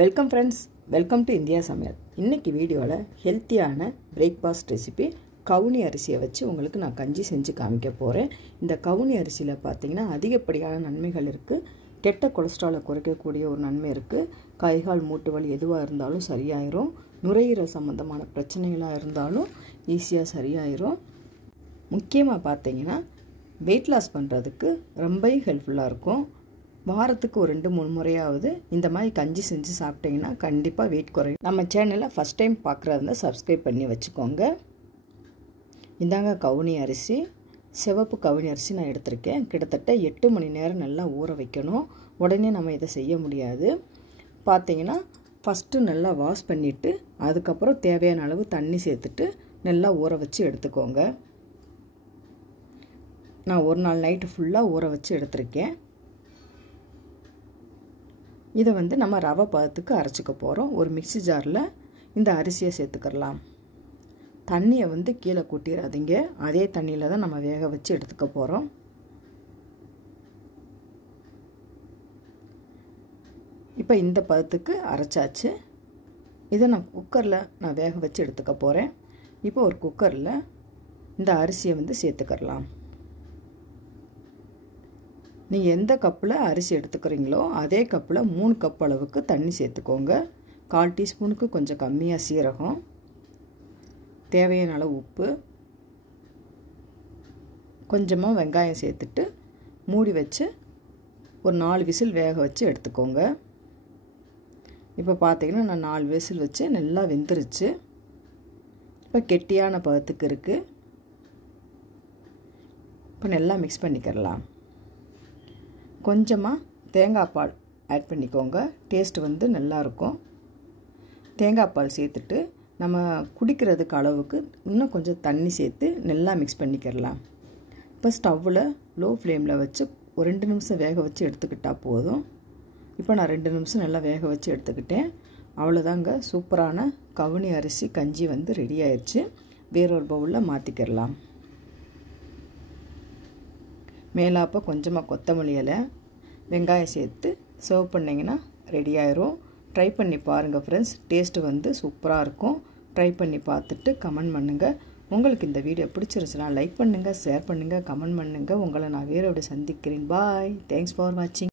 Welcome friends, welcome to India சமையல். இன்றைக்கி வீடியோவில் ஹெல்த்தியான பிரேக்ஃபாஸ்ட் ரெசிபி கவுனி அரிசியை வச்சு உங்களுக்கு நான் கஞ்சி செஞ்சு காமிக்க போகிறேன். இந்த கவுனி அரிசியில் பார்த்திங்கன்னா அதிகப்படியான நன்மைகள் இருக்குது. கெட்ட கொலஸ்ட்ராலை குறைக்கக்கூடிய ஒரு நன்மை இருக்குது. கைகால் மூட்டு வலி எதுவாக இருந்தாலும் சரியாயிரும். நுரையீரல் சம்மந்தமான பிரச்சனைகளாக இருந்தாலும் ஈஸியாக சரியாயிரும். முக்கியமாக பார்த்திங்கன்னா வெயிட் லாஸ் பண்ணுறதுக்கு ரொம்ப ஹெல்ப்ஃபுல்லாக இருக்கும். வாரத்துக்கு ஒரு 2-3 முறையாவது இந்த மாதிரி கஞ்சி செஞ்சு சாப்பிட்டிங்கன்னா கண்டிப்பாக வெயிட் குறையும். நம்ம சேனலை ஃபஸ்ட் டைம் பார்க்குறதா சப்ஸ்கிரைப் பண்ணி வச்சுக்கோங்க. இந்தாங்க கவுனி அரிசி, சிவப்பு கவுனி அரிசி நான் எடுத்திருக்கேன். கிட்டத்தட்ட 8 மணி நேரம் நல்லா ஊற வைக்கணும். உடனே நம்ம இதை செய்ய முடியாது. பார்த்திங்கன்னா ஃபஸ்ட்டு நல்லா வாஷ் பண்ணிவிட்டு அதுக்கப்புறம் தேவையான அளவு தண்ணி சேர்த்துட்டு நல்லா ஊற வச்சு எடுத்துக்கோங்க. நான் ஒரு நாள் நைட்டு ஃபுல்லாக ஊற வச்சு எடுத்திருக்கேன். இதை நம்ம ரவை பதத்துக்கு அரைச்சிக்க போகிறோம். ஒரு மிக்ஸி ஜாரில் இந்த அரிசியை சேர்த்துக்கலாம். தண்ணியை கீழே கொட்டிடாதீங்க. அதே தண்ணியில் தான் நம்ம வேக வச்சு எடுத்துக்க போகிறோம். இப்போ இந்த பதத்துக்கு அரைச்சாச்சு. இதை நான் குக்கரில் வேக வச்சு எடுத்துக்க போகிறேன். இப்போ ஒரு குக்கரில் இந்த அரிசியை சேர்த்துக்கலாம். நீங்கள் எந்த கப்பில் அரிசி எடுத்துக்கிறீங்களோ அதே கப்பில் 3 கப் அளவுக்கு தண்ணி சேர்த்துக்கோங்க. 1/4 டீஸ்பூனுக்கு கொஞ்சம் கம்மியாக சீரகம், தேவையான அளவு உப்பு, கொஞ்சமாக வெங்காயம் சேர்த்துட்டு மூடி வச்சு ஒரு 4 விசில் வேக வச்சு எடுத்துக்கோங்க. இப்போ பார்த்தீங்கன்னா நான் 4 விசில் வச்சு நல்லா வெந்துருச்சு. இப்போ கெட்டியான பதத்துக்கு இருக்குது. இப்போ நல்லா மிக்ஸ் பண்ணிக்கிறலாம். கொஞ்சமாக தேங்காய் பால் ஆட் பண்ணிக்கோங்க. டேஸ்ட் நல்லாயிருக்கும். தேங்காய் பால் சேர்த்துட்டு நம்ம குடிக்கிறதுக்கு அளவுக்கு இன்னும் கொஞ்சம் தண்ணி சேர்த்து நல்லா மிக்ஸ் பண்ணிக்கிறலாம். இப்போ ஸ்டவ்வில் லோ ஃப்ளேமில் வச்சு ஒரு 2 நிமிஷம் வேக வச்சு எடுத்துக்கிட்டால் போதும். இப்போ நான் 2 நிமிஷம் நல்லா வேக வச்சு எடுத்துக்கிட்டேன். அவ்வளோதாங்க, சூப்பரான கவுனி அரிசி கஞ்சி ரெடி ஆயிடுச்சு. வேறொரு பவுலில் மாற்றிக்கிறலாம். மேலாப்போ கொஞ்சமாக கொத்தமல்லி இலை, வெங்காயம் சேர்த்து சர்வ் பண்ணிங்கன்னா ரெடி ஆயிரும். ட்ரை பண்ணி பாருங்கள் ஃப்ரெண்ட்ஸ். டேஸ்ட்டு சூப்பராக இருக்கும். ட்ரை பண்ணி பார்த்துட்டு கமெண்ட் பண்ணுங்கள். உங்களுக்கு இந்த வீடியோ பிடிச்சிருச்சுன்னா லைக் பண்ணுங்கள், ஷேர் பண்ணுங்கள், கமெண்ட் பண்ணுங்கள். உங்களை நான் வேறோட சந்திக்கிறேன். பாய். தேங்க்ஸ் ஃபார் வாட்சிங்.